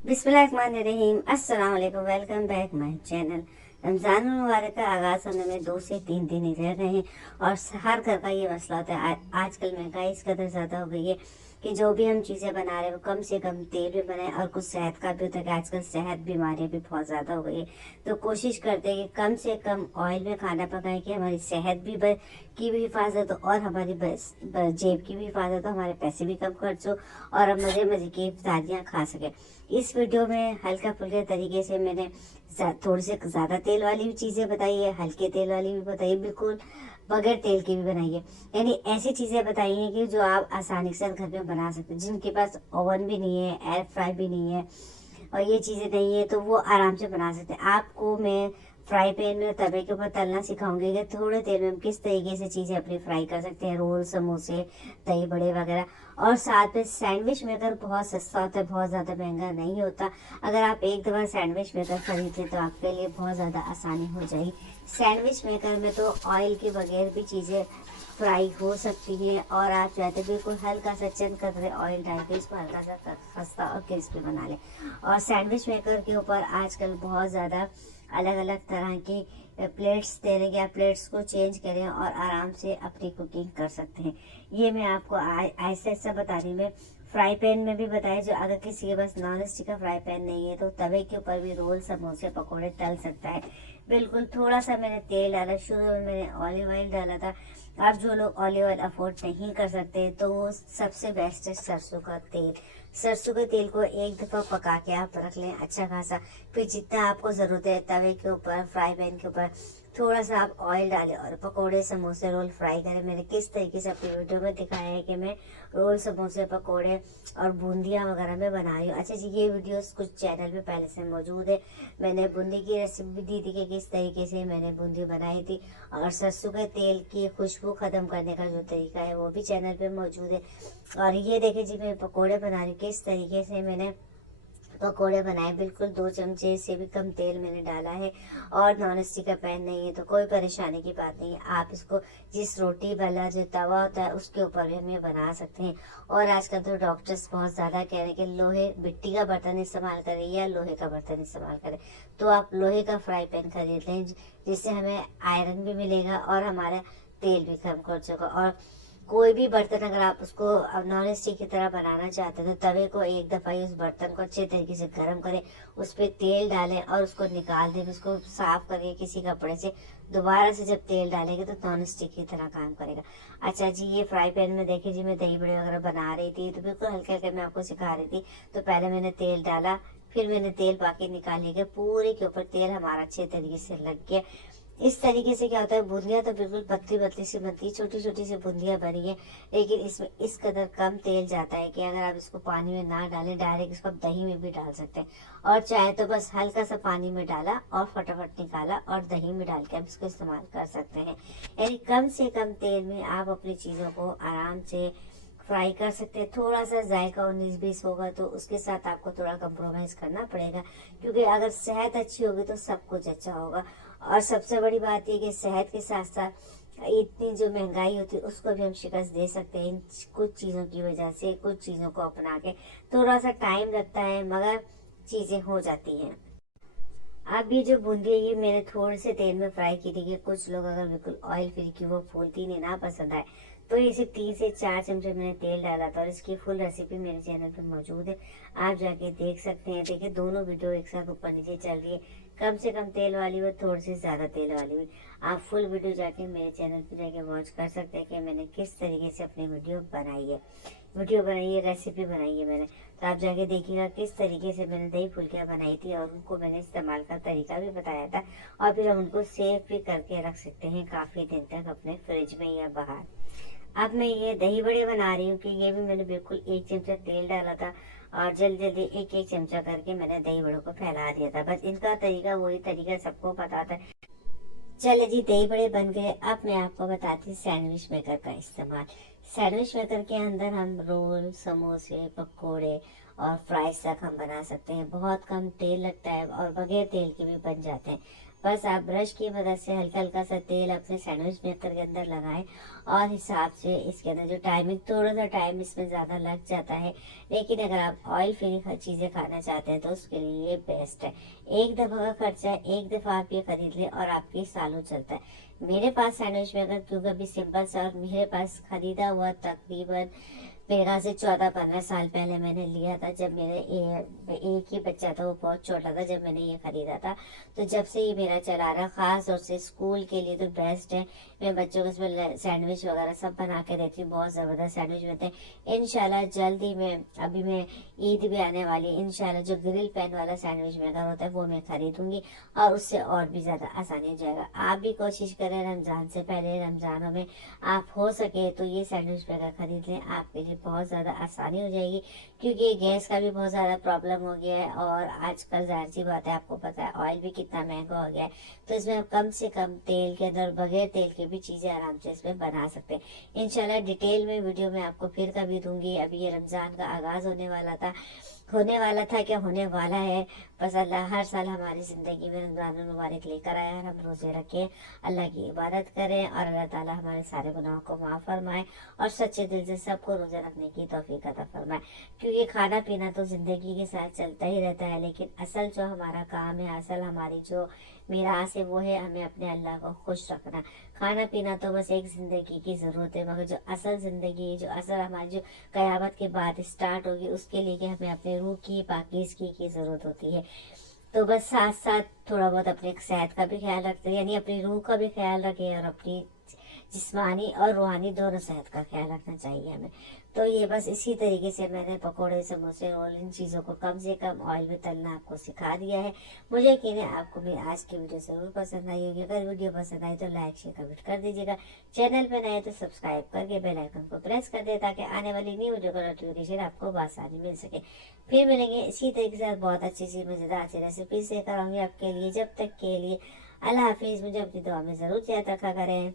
बिस्मिल्लाहिर्रहमानिर्रहीम। अस्सलाम वालेकुम। Welcome back my channel. Ramzan मुबारक का आगाज़ होने में 2 से 3 दिन ही रह गए हैं और हर घर का ये मसला होता है। आजकल महंगाई इस कदर ज़्यादा हो गई है कि जो भी हम चीज़ें बना रहे हैं वो कम से कम तेल में बनाएं, और कुछ सेहत का भी होता है कि आजकल सेहत बीमारियां भी बहुत ज़्यादा हो गई है। तो कोशिश करते हैं कि कम से कम ऑयल में खाना पकाएं कि हमारी सेहत भी की भी हिफाजत हो और हमारी जेब की भी हिफाजत हो, हमारे पैसे भी कम खर्च हो और हम मज़े मज़े की इफ्तारियाँ खा सकें। इस वीडियो में हल्का फुल्के तरीके से मैंने थोड़ी सी ज़्यादा तेल वाली भी चीज़ें बताई है, हल्के तेल वाली भी बताई है, बिल्कुल बगैर तेल की भी बनाई है। यानी ऐसी चीज़ें बताई हैं कि जो आप आसानी से घर में बना सकते हैं। जिनके पास ओवन भी नहीं है, एयर फ्राई भी नहीं है और ये चीज़ें नहीं है तो वो आराम से बना सकते हैं। आपको मैं फ्राई पैन में तवे के ऊपर तलना सिखाऊंगी कि थोड़े तेल में हम किस तरीके से चीज़ें अपनी फ्राई कर सकते हैं, रोल, समोसे, दही बड़े वगैरह। और साथ में सैंडविच मेकर बहुत सस्ता होता है, बहुत ज़्यादा महंगा नहीं होता। अगर आप एक दफ़ा सैंडविच मेकर खरीदते तो आपके लिए बहुत ज़्यादा आसानी हो जाएगी। सैंडविच मेकर में तो ऑयल के बगैर भी चीज़ें फ्राई हो सकती है और आप चाहते बिल्कुल हल्का सा चंद कतरे ऑयल डाल के इसको हल्का सा खस्ता और क्रिस्पी बना लें। और सैंडविच मेकर के ऊपर आजकल बहुत ज़्यादा अलग अलग तरह की प्लेट्स दे रहे हैं। आप प्लेट्स को चेंज करें और आराम से अपनी कुकिंग कर सकते हैं। ये मैं आपको ऐसा ऐसा बता रही हूँ। फ्राई पैन में भी बताया, जो अगर किसी के पास नॉन स्टिक का फ्राई पैन नहीं है तो तवे के ऊपर भी रोल, समोसे, पकोड़े तल सकता है। बिल्कुल थोड़ा सा मैंने तेल डाला, शुरू में मैंने ऑलिव ऑयल डाला था। अब जो लोग ऑलिव ऑयल अफोर्ड नहीं कर सकते तो वो सबसे बेस्ट है सरसों का तेल। सरसों के तेल को एक दफ़ा पका के आप रख लें अच्छा खासा। फिर जितना आपको ज़रूरत है तवे के ऊपर, फ्राई पैन के ऊपर थोड़ा सा आप ऑयल डालें और पकोड़े, समोसे, रोल फ्राई करें। मैंने किस तरीके से अपनी वीडियो में दिखाया है कि मैं रोल, समोसे, पकोड़े और बूंदियाँ वगैरह में बना रही हूँ। अच्छा जी, ये वीडियोस कुछ चैनल पे पहले से मौजूद है। मैंने बूंदी की रेसिपी दी थी कि किस तरीके से मैंने बूंदी बनाई थी, और सरसों के तेल की खुशबू ख़त्म करने का जो तरीका है वो भी चैनल पे मौजूद है। और ये देखें जी, मैं पकोड़े बना रही हूँ। किस तरीके से मैंने पकोड़े बनाए, बिल्कुल 2 चमचे से भी कम तेल मैंने डाला है। और नॉन स्टिक का पैन नहीं है तो कोई परेशानी की बात नहीं है। आप इसको जिस रोटी वाला जो तवा होता है उसके ऊपर भी हमें बना सकते हैं। और आजकल तो डॉक्टर्स बहुत ज़्यादा कह रहे हैं कि लोहे, मिट्टी का बर्तन इस्तेमाल करें या लोहे का बर्तन इस्तेमाल करें। तो आप लोहे का फ्राई पैन खरीद लें, जिससे हमें आयरन भी मिलेगा और हमारा तेल भी कम खर्च होगा। और कोई भी बर्तन अगर आप उसको नॉन स्टिक की तरह बनाना चाहते हैं तो तवे को एक दफ़ा ही उस बर्तन को अच्छे तरीके से गर्म करें, उस पर तेल डालें और उसको निकाल दें। उसको साफ करके किसी कपड़े से दोबारा से जब तेल डालेंगे तो नॉन स्टिक की तरह काम करेगा। अच्छा जी, ये फ्राई पैन में देखिए जी, मैं दही बड़े वगैरह बना रही थी तो बिल्कुल हल्के हल्के मैं आपको सिखा रही थी। तो पहले मैंने तेल डाला, फिर मैंने तेल बाकी निकाल लिया, पूरे के ऊपर तेल हमारा अच्छे तरीके से लग गया। इस तरीके से क्या होता है, बूंदियां तो बिल्कुल पतली पतली सी बनती है, छोटी छोटी सी बूंदियां बनी है। लेकिन इसमें इस कदर कम तेल जाता है कि अगर आप इसको पानी में ना डालें, डायरेक्ट इसको आप दही में भी डाल सकते हैं। और चाहे तो बस हल्का सा पानी में डाला और फटाफट निकाला और दही में डाल के आप इसको इस्तेमाल कर सकते हैं। यानी कम से कम तेल में आप अपनी चीज़ों को आराम से फ्राई कर सकते हैं। थोड़ा सा जायका 19-20 होगा तो उसके साथ आपको थोड़ा कंप्रोमाइज़ करना पड़ेगा, क्योंकि अगर सेहत अच्छी होगी तो सब कुछ अच्छा होगा। और सबसे बड़ी बात ये कि सेहत के साथ साथ इतनी जो महंगाई होती है उसको भी हम शिकस्त दे सकते हैं इन कुछ चीज़ों की वजह से। कुछ चीज़ों को अपना के थोड़ा सा टाइम लगता है मगर चीज़ें हो जाती हैं। अब ये जो बूंदी है ये मैंने थोड़े से तेल में फ्राई की थी कि कुछ लोग अगर बिल्कुल ऑयल फ्री की वो फूलती नहीं ना पसंद आए तो इसे 3 से 4 चमचे मैंने तेल डाला था। और इसकी फुल रेसिपी मेरे चैनल पे मौजूद है, आप जाके देख सकते हैं। देखिए दोनों वीडियो एक साथ ऊपर नीचे चल रही है, कम से कम तेल वाली व थोड़ी सी ज़्यादा तेल वाली हुई। आप फुल वीडियो जाके मेरे चैनल पे जाके वॉच कर सकते हैं कि मैंने किस तरीके से अपनी वीडियो बनाई है, रेसिपी बनाई है मैंने। तो आप जाके देखिएगा किस तरीके से मैंने दही फुल्कियाँ बनाई थी और उनको मैंने इस्तेमाल का तरीका भी बताया था। और फिर हम उनको सेव भी करके रख सकते हैं काफ़ी दिन तक अपने फ्रिज में या बाहर। अब मैं ये दही बड़े बना रही हूँ कि ये भी मैंने बिल्कुल 1 चमचा तेल डाला था और जल्दी जल्दी एक एक चमचा करके मैंने दही बड़ों को फैला दिया था। बस इनका तरीका वही तरीका सबको पता था। चले जी, दही बड़े बन गए। अब मैं आपको बताती हूँ सैंडविच मेकर का इस्तेमाल। सैंडविच मेकर के अंदर हम रोल, समोसे, पकोड़े और फ्राइज तक हम बना सकते हैं। बहुत कम तेल लगता है और बगैर तेल के भी बन जाते हैं। बस आप ब्रश की मदद से हल्का हल्का सा तेल अपने सैंडविच मेकर के अंदर लगाएं और हिसाब से इसके अंदर जो टाइमिंग, थोड़ा सा टाइम इसमें ज़्यादा लग जाता है, लेकिन अगर आप ऑयल फ्री चीज़ें खाना चाहते हैं तो उसके लिए ये बेस्ट है। एक दफ़ा का खर्चा है, एक दफ़ा आप ये खरीद लें और आपके सालों चलता है। मेरे पास सैंडविच मेकर क्योंकि अभी सिंपल सा, और मेरे पास खरीदा हुआ तकरीबन मेरा से 14-15 साल पहले मैंने लिया था, जब मेरे एक ही बच्चा था, वो बहुत छोटा था जब मैंने ये खरीदा था। तो जब से ये मेरा चला रहा, खास तौर से स्कूल के लिए तो बेस्ट है। मैं बच्चों को इसमें सैंडविच वगैरह सब बना के देती हूँ, बहुत ज़बरदस्त सैंडविच बनते हैं। इंशाल्लाह जल्द ही अभी मैं ईद भी आने वाली है, इंशाल्लाह जो ग्रिल पैन वाला सैंडविच मेकर होता है वो मैं खरीदूंगी और उससे और भी ज़्यादा आसानी हो जाएगा। आप भी कोशिश करें रमज़ान से पहले, रमज़ानों में आप हो सके तो ये सैंडविच मेकर खरीद लें, आपके लिए बहुत ज़्यादा आसानी हो जाएगी। क्योंकि गैस का भी बहुत ज़्यादा प्रॉब्लम हो गया है और आजकल जाहिर सी बात है, आपको पता है ऑयल भी कितना महंगा हो गया है, तो इसमें आप कम से कम तेल के अंदर, बगैर तेल के भी चीज़ें आराम से इसमें बना सकते हैं। इंशाल्लाह डिटेल में वीडियो में आपको फिर कभी दूंगी। अभी ये रमज़ान का आगाज़ क्या होने वाला है। बस अल्लाह हर साल हमारी ज़िंदगी में रमज़ान मुबारक लेकर आया और हम रोज़े रखें, अल्लाह की इबादत करें और अल्लाह ताला हमारे सारे गुनाहों को माफ़ फरमाए और सच्चे दिल से सबको रोज़ा रखने की तौफीक अता फरमाए। क्योंकि खाना पीना तो ज़िंदगी के साथ चलता ही रहता है, लेकिन असल जो हमारा काम है, असल हमारी जो मीरास है, वो है हमें अपने अल्लाह को खुश रखना। खाना पीना तो बस एक ज़िंदगी की ज़रूरत है, मगर जो असल ज़िंदगी, जो असल हमारी जो क़यामत के बाद स्टार्ट होगी, उसके लिए हमें अपने रूह की पाकीज़गी की ज़रूरत होती है। तो बस साथ साथ थोड़ा बहुत अपने सेहत का भी ख्याल रखते हैं, यानी अपनी रूह का भी ख्याल रखें और अपनी जिस्मानी और रूहानी दोनों सेहत का ख्याल रखना चाहिए हमें। तो ये बस इसी तरीके से मैंने पकोड़े, समोसे, रोल, इन चीज़ों को कम से कम ऑयल में तलना आपको सिखा दिया है। मुझे यकीन है आपको मेरी आज की वीडियो ज़रूर पसंद आई होगी। अगर वीडियो पसंद आई तो लाइक, शेयर, कमेंट कर दीजिएगा। चैनल पर नए तो सब्सक्राइब करके बेल आइकन को प्रेस कर दे, ताकि आने वाली न्यू वीडियो का नोटिफिकेशन आपको बआसानी मिल सके। फिर मिलेंगे इसी तरीके से बहुत अच्छी सी मज़ेदार सी रेसिपी से कराऊंगी आपके लिए। जब तक के लिए अल्लाह हाफिज़। मुझे अपनी दुआ में ज़रूर याद रखा करें।